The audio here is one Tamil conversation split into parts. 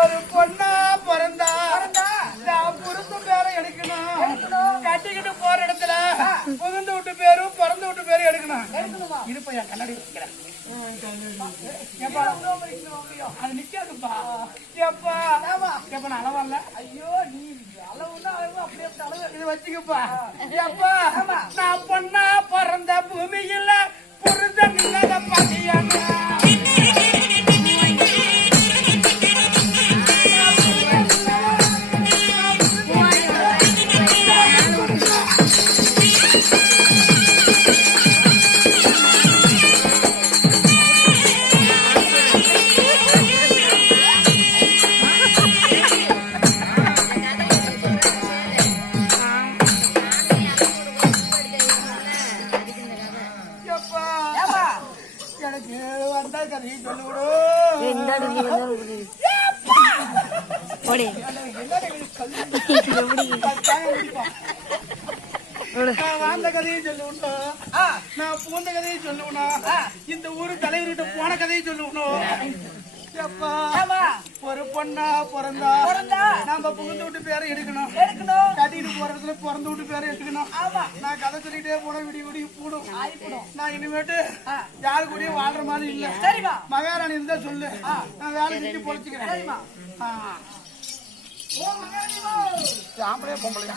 ஒரு பொண்ணா பிறந்தா புருந்து பேரை எடுக்கணும். கட்டிக்கிட்டு போற இடத்துல புகுந்து விட்டு பேரும் பிறந்து விட்டு பேரும் எடுக்கணும். இருப்பா என் கண்ணாடி அது நிக்காதுப்பா. எப்பா நான் அளவல்ல. ஐயோ நீ கொஞ்சம் வச்சுக்கப்பா. அப்பா நான் பொண்ணா பிறந்த பூமியில புரிஞ்ச நின்னத பாத்தியாங்க. வாழ்ந்த கதையை சொல்லுவணும், நான் பூந்த கதையை சொல்லுவணும், இந்த ஊரு தலைவர்கிட்ட போன கதையை சொல்லுவணும். ஒரு பொண்ணா பிறந்தா நாம புகுந்து விட்டு பேரை எடுக்கணும், கட்டிட்டு போறதுல பிறந்து விட்டு பேரை எடுக்கணும். நான் கதை சொல்லிட்டே போன விடிய விடிய கூடும். நான் இனிமேட்டு யாரு கூடயும் வாழ்ற மாதிரி இல்ல. மகாராணி இருந்தா சொல்லு, நான் வேலை செஞ்சு பொழைச்சுக்கிறேன். ஆம்பளை பொம்பளை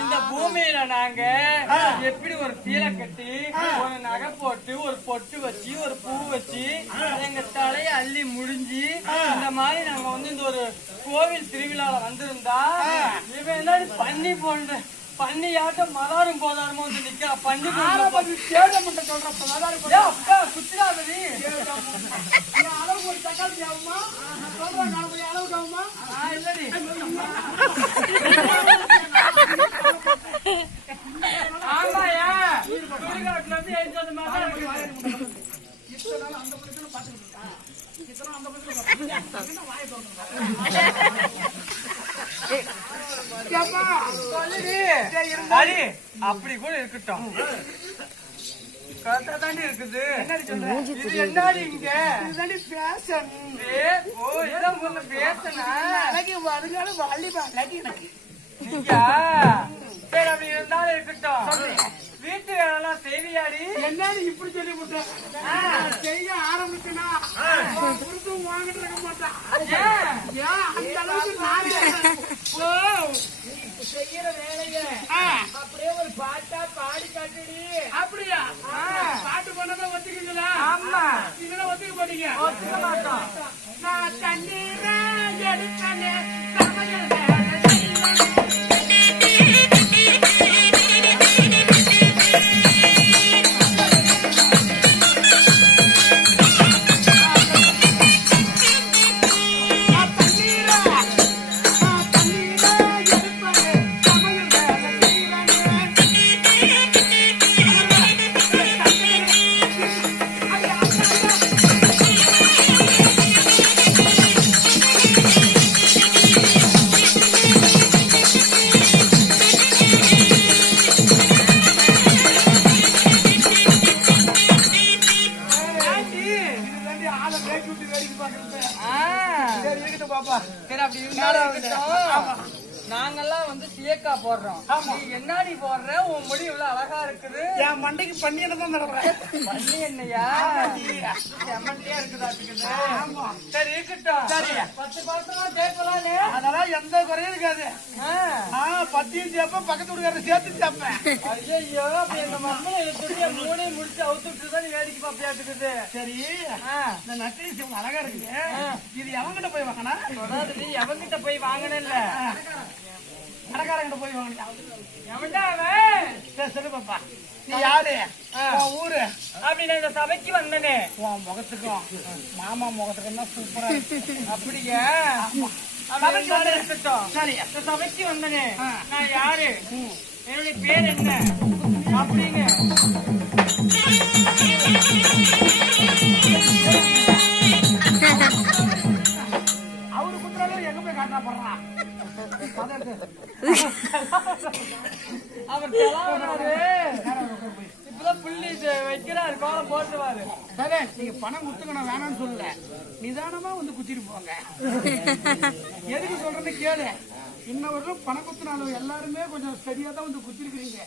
இந்த பூமியில நாங்க எப்படி ஒரு சீலை கட்டி ஒரு நகை போட்டு ஒரு பொட்டு வச்சு ஒரு பூ வச்சு எங்க தலையை அள்ளி முடிஞ்சு இந்த மாதிரி நாங்க வந்து இந்த ஒரு கோவில் திருவிழால வந்திருந்தா இவன் என்ன பண்ணி போன்ற பண்ணியாட்டம் மதாரும் போதாருமோ வந்து நிக்க பண்ணி சொல்ற குச்சிராதவி அளவுக்கு ஒரு தக்காளி ஆகுமா அளவுக்கு ஆகுமா இல்லடி ஆமாயா சுடுகாட்டுல இருந்து எழுந்தது மாதிரி அந்த பிரச்சனை பாத்துக்கிட்டு அப்படி கூட இருக்கட்டும், கரெக்டா தாண்டி இருக்குது. என்னடி இங்க பேசன் அழகி வருங்காலம் வாலிபா அழகி நீங்க சரி அப்படி இருந்தாலும் இருக்கட்டும். வீட்டு வேலைலாம் செய்வியாடி? என்னடி இப்படி சொல்லி விட்டேன் செய்ய ஆரம்பிச்சுனா புரிசும் வாங்கிட்டு இருக்க மாட்டான். அந்த அளவுக்கு செய்யற வேலைய அப்படியே ஒரு பாட்டா பாடி காட்டுடி. அப்படியா? பாட்டு பண்ணதான் ஒத்துக்குங்களா? ஆமா. இதெல்லாம் ஒத்துக்க மாட்டீங்க? ஒத்துக்க மாட்டோம். நான் தண்ணீரை எடுத்தானே சமையல் அப்படி இருந்தாலும் நாங்கெல்லாம் வந்து சியக்கா போடுறோம். நீ என்னடி போடுற? உன் முடி இவ்வளவு அழகா இருக்குது. என் மண்டைக்கு பண்ணி என்ன தான் நடக்கிறேன். பண்ணி என்னையா செம்மண்டியா இருக்குதா? சரி இருக்கட்டும். சரி 10 பழத்தெல்லாம் சேர்க்கலான்னு. அதெல்லாம் எந்த குறையும் இருக்காது. 10 சேர்ப்ப பக்கத்து வீட்டுக்காரர் சேர்த்து சேர்ப்பேன். ஐயோ அப்படி எங்க மம்மளை எடுத்துட்டு மூணையும் முடிச்சு அவுத்துட்டு தான் வேடிக்கை பாப்பியா இருக்குது. சரி இந்த நெக்லஸ் இவங்க அழகா இருக்குது. இது எவங்கிட்ட போய் வாங்கினா? அதாவது நீ எவங்கிட்ட போய் வாங்கின இல்ல, கடைக்காரங்கிட்ட போய் வாங்கினா. எவன்டா அவன்? சரி சரி பாப்பா, நீ யாரு? உன் ஊரு? அப்படி நான் இந்த சபைக்கு வந்தனே. உன் முகத்துக்கும் மாமா முகத்துக்கும் தான் சூப்பரா இருக்கு. அப்படியா? சபைக்கு வந்து இருக்கட்டும். சரி இந்த சபைக்கு வந்தனே. நான் யாரு? என்னுடைய பேர் என்ன அப்படின்னு அவரு குத்துறாலும் எங்க போய் காட்டினா போடுறான். அவர் இப்பதான் புள்ளி வைக்கிறாரு, கோலம் போட்டுவாரு. சரி நீங்க பணம் குத்துக்கணும் வேணாம்னு சொல்லல, நிதானமா வந்து குத்திட்டு போங்க. எதுக்கு சொல்றேன்னு கேளு. இன்ன வரைக்கும் பணம் குத்துனாலும் எல்லாருமே கொஞ்சம் சரியா தான் வந்து குத்திருக்கிறீங்க.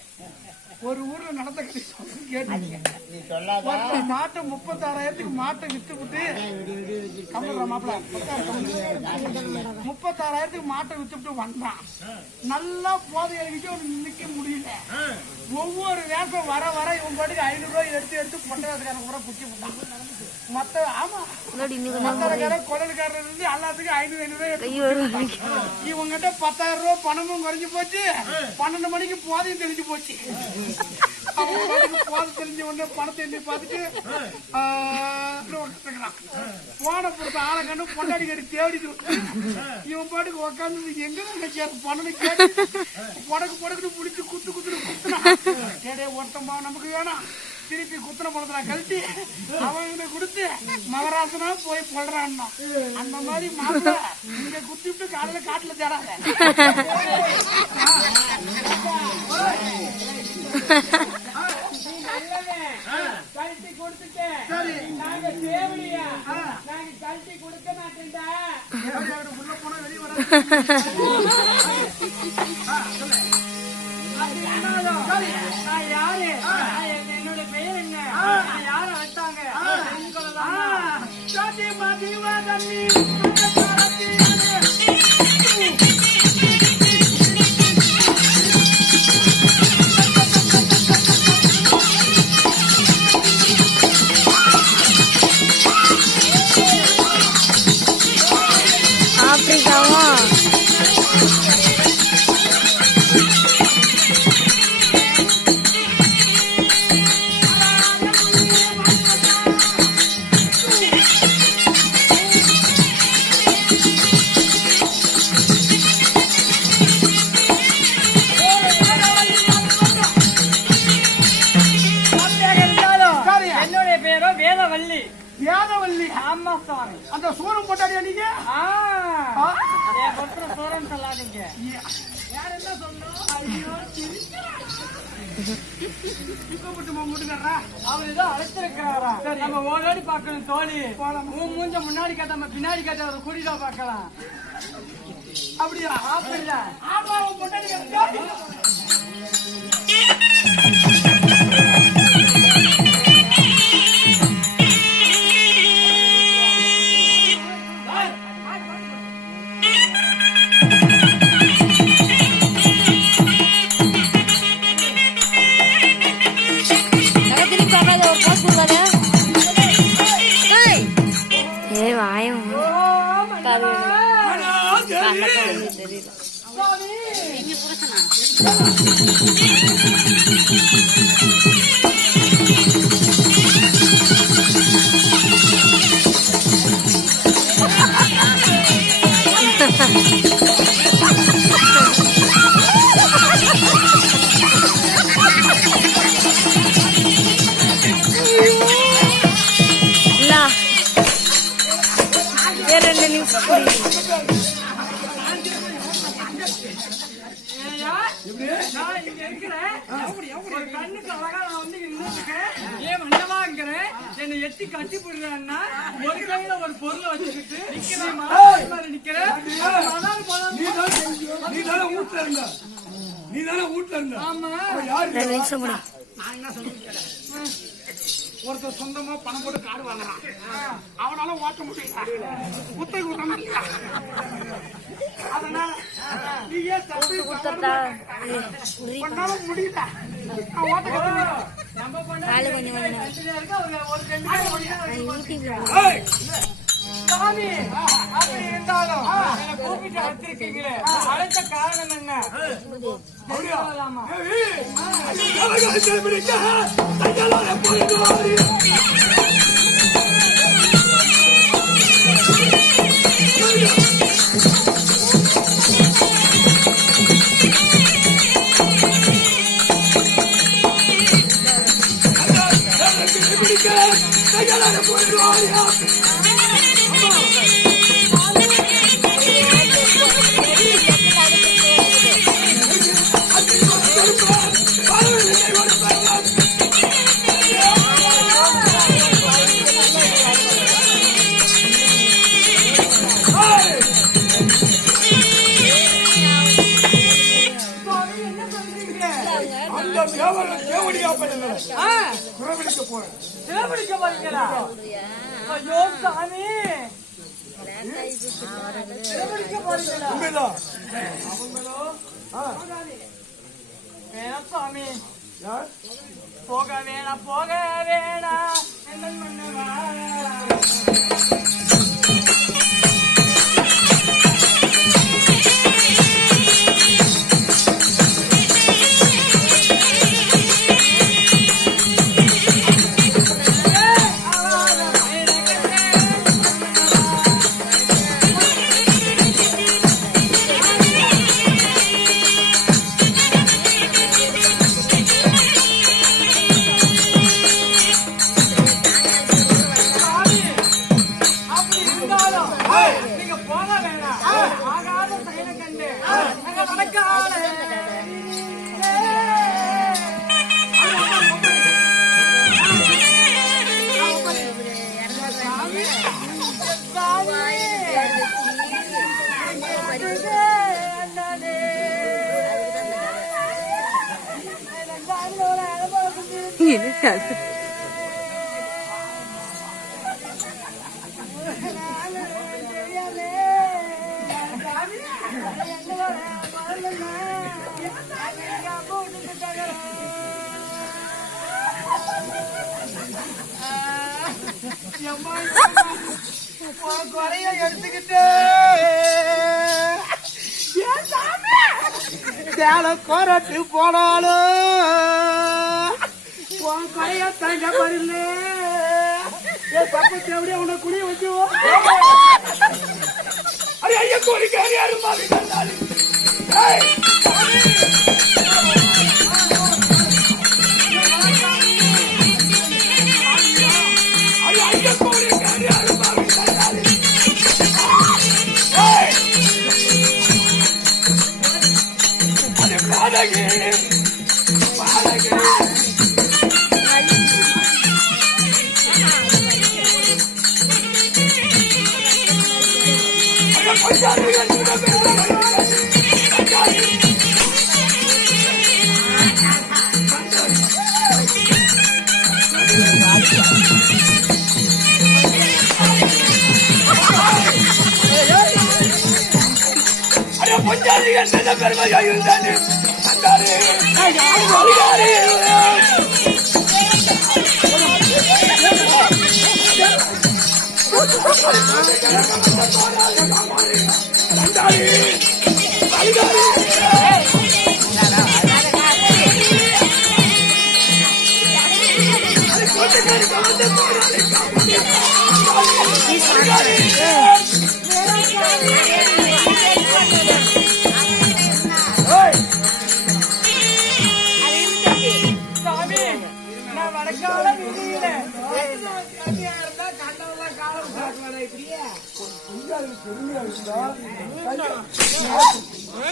ஒரு ஊர்ல நடந்த கேட்டீங்க, மாட்டை 36,000 மாட்டை வித்து விட்டு மாப்பிள்ள 36,000 மாட்டை வித்துட்டு வந்தான். நல்லா போதை எழுதிட்டு நிக்க முடியல. ஒவ்வொரு வேஷம் வர வர இவன் பாட்டுக்கு 500 ரூபாய் எடுத்து பொட்டக்காரன் கூட குத்தி விட்டான். மத்த ஆமா கொடலுக்காரர் இருந்து எல்லாத்துக்கும் 500 ரூபாய். இவங்கிட்ட 10,000 ரூபாய் பணமும் குறைஞ்சு போச்சு. 12 மணிக்கு போதையும் தெரிஞ்சு போச்சு. போதை தெரிஞ்ச உடனே பணத்தை எண்ணி பார்த்துட்டு போன பொறுத்த ஆளை கண்டு பொண்டாடி கடி தேடிட்டு இவன் பாட்டுக்கு உக்காந்து எங்க பணம் கேட்டு பொடக்கு பிடிச்சி குத்துனா ஒருத்தமா நமக்கு வேணாம். திருப்பி குத்துன பணத்தை கழட்டி அவங்க கொடுத்து மகராசனா போய் சொல்றான். அந்த மாதிரி மாப்பிள்ள இங்க குத்திட்டு காலையில காட்டுல தேடாத. கழட்டி கொடுத்துட்டேன். நாங்க தேவடியா, நாங்க கழட்டி கொடுக்க மாட்டேன்டா. உள்ள போனா வெளியே வர நான் யாரு? என்னோட பெயர் என்ன? யாரும் அழைத்தாங்க? ஆப்பிரிக்காவா? என்னுடைய பேரோ வேதவல்லி. வேதவல்லி? ஆமா சாமி. அந்த சூரம் போட்டாடியா நீங்க? சூரம் சொல்லாதீங்க. யார் என்ன சொன்னோம்? அவர் ஏதோ அழைச்சிருக்கிறாரா? நம்ம ஓடி பாக்கணும் தோழி. மூஞ்ச முன்னாடி கேட்ட பின்னாடி கேட்ட ஒரு குடிதா பாக்கலாம். அப்படியா? அப்படியா? நான் இங்க இருக்கிறேன். ஒரு கண்ணுக்கு அழகா நான் வந்து நின்னுட்டுருக்கேன். ஏன் மண்டமாங்கிறேன் என்னை எட்டி கட்டி போடுறான்னா ஒரு கையில ஒரு பொருளை வச்சுக்கிட்டு நிக்கிறேன். நீதானே வீட்டுல இருந்த ஆமா நான் என்ன சொல்லிருக்கேன், ஒருத்தர் சொந்தமா பணம் போட்டு காடு வாங்கலாம், அவனால ஓட்ட முடியல, குத்தகை விடணும் இல்லையா? அதனால நீ ஏன் பண்ணால முடியல, நான் ஓட்ட கத்துக்கிறேன். நம்ம பண்ண சாமி அப்படி இருந்தாலும் என்னை கூப்பிட்டு அழைச்சிருக்கீங்களே, அழைச்ச காரணம் என்ன? தெரியாதலாமா? சிலபடிக்க போறீங்களா? ஐயோ சாமி, சிலபடிக்க போறீங்களா? வேணாம் சாமி, போக வேணாம், போக வேணாம், என்ன பண்ணுவா? நீங்க போக வேணாம், ஆகாத செயலை கண்டு அங்க நடக்காத குறைய எடுத்துக்கிட்டு சேலை கொரட்டு போனாலும் உன் குறைய தங்க பருல பக்கத்து எப்படியே உன்னை குடிய வச்சுவோம். ஐயா கோரிக்கை யாரும்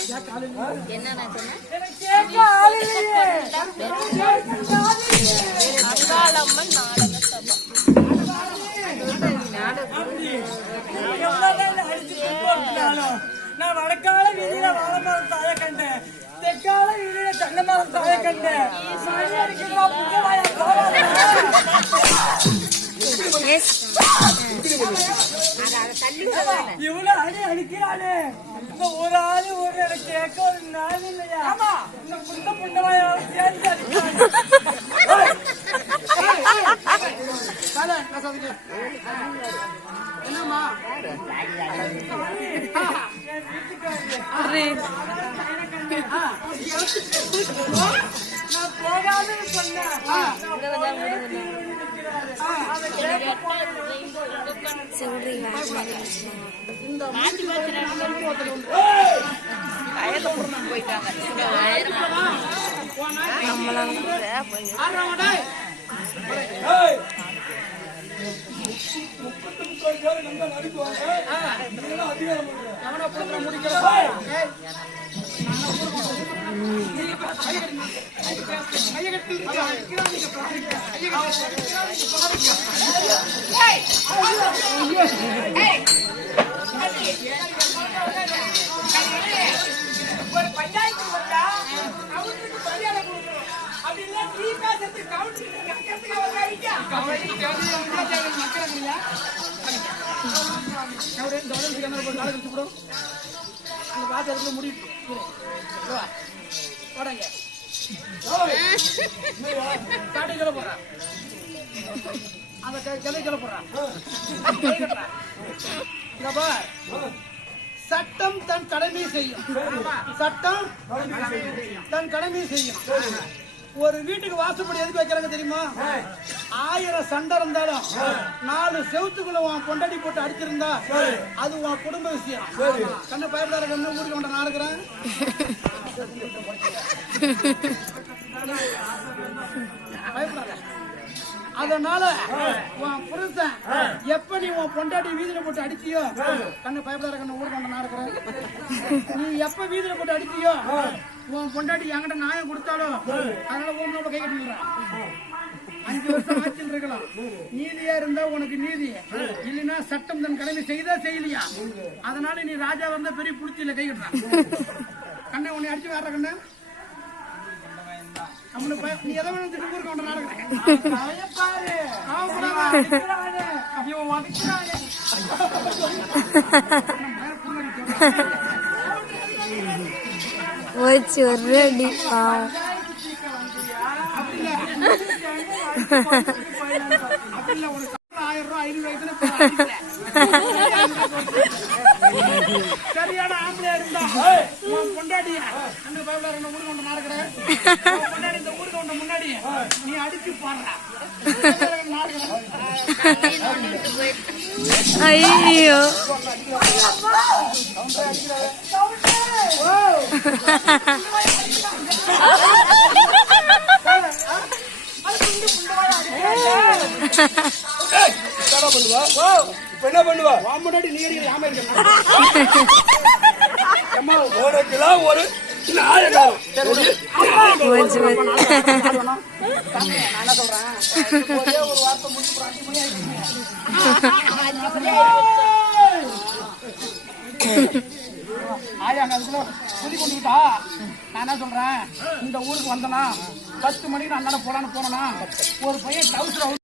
என்ன நான் சொன்னேன்? எனக்கு கேட்க ஆள் இல்லையே. அங்காளம்மன் நாடக சபை. எவ்வளவுதான் என்னை அடிச்சு துன்புறுத்தினாலும், நான் வடக்கால வீதியில வாழைமரம் தாய கண்டேன், தெற்கால வீதியில தென்னை மரம் தாய கண்டேன். அடிக்கிறா புத்தவாயா போவாதே. இவ்வளவு அடி அடிக்கிறானே, இந்த ஒரு ஆளு ஒரு எனக்கு கேட்க ஒரு நாள் இல்லையா? இந்த புத்த புண்டவாயா சேர்ந்து அடிக்கிறான். என்னம்மா நான் போகாதுன்னு சொன்னேன். ஒரு பஞ்சாயத்து வந்தா அவங்களுக்கு மரியாதை கொடுக்கணும். அப்படி இல்ல நீ பேசுறது கவுன்சிலர் கக்கிறதுக்கு அவங்க ஐடியா மக்கள் இல்லையா அவரே இந்த உடம்பு கேமரா போட்டு நாளை கழிச்சு விடும். அந்த பார்த்து இடத்துல முடிவு போடாங்க. காட்டி சொல்ல போறான், அந்த கிளை சொல்ல போறான். சட்டம் தன் கடமை செய்யும். சட்டம் தன் கடமை செய்யும். ஒரு வீட்டுக்கு வாசப்படி எதுக்கு வைக்கிறாங்க தெரியுமா? 1000 சண்டை இருந்தாலும் 4 செவுத்துக்குள்ள உன் பொண்டாட்டி போட்டு அடிச்சிருந்தா அது உன் குடும்ப விஷயம். கண்ணு பயப்படாத கண்ணு ஊருக்கு கொண்ட நான் இருக்கிறேன். பயப்படாத. அதனால உன் புருஷன் எப்ப நீ உன் பொண்டாட்டி வீதியில போட்டு அடிச்சியோ, கண்ணு பயப்படாத கண்ணு ஊருக்கு கொண்ட நான் இருக்கிறேன். நீ எப்ப வீதியில போட்டு அடிச்சியோ உன் பொண்டாட்டி என்கிட்ட நியாயம் கொடுத்தாலும் அதனால உன்னோட கை கட்டிடுறான். 5 வருஷம் ஆட்சியில் இருக்கலாம். நீதியா இருந்தா உனக்கு நீதி இல்லைன்னா சட்டம் தன் கடமை செய்தா செய்யலையா? அதனால நீ ராஜா வந்தா பெரிய புடிச்சில கை கட்டுறான். கண்ணை உன்னை அடிச்சு வேற கண்ணு நீ எதை வேணும் திட்டு ஊருக்கு கொண்ட நடக்கிறேன் பாரு. இவன் வதக்கிறானே. போச்சு ஒரு அடி. 1000 ரூபாய் சரியான ஆம்பளை இருந்தா உன் பொண்டாட்டிய அந்த பயப்பட ஊருக்கு கொண்டு நடக்கிறேன். பொண்டாடி இந்த ஊருக்கு கொண்ட முன்னாடி நீ அடிச்சு பாடுற. ஐயோ என்ன பண்ணுவா? முன்னாடி நீ அடிக்கிற உனக்குலாம் ஒரு நாயகம். நான் என்ன சொல்றேன், ஒரே ஒரு வார்த்தை முடிச்சு ஆயா அதுக்குள்ள குதி கொண்டுக்கிட்டா. நான் என்ன சொல்றேன், இந்த ஊருக்கு வந்தனா 10 மணிக்கு நான் போலான்னு போனா ஒரு பையன் டவுசர்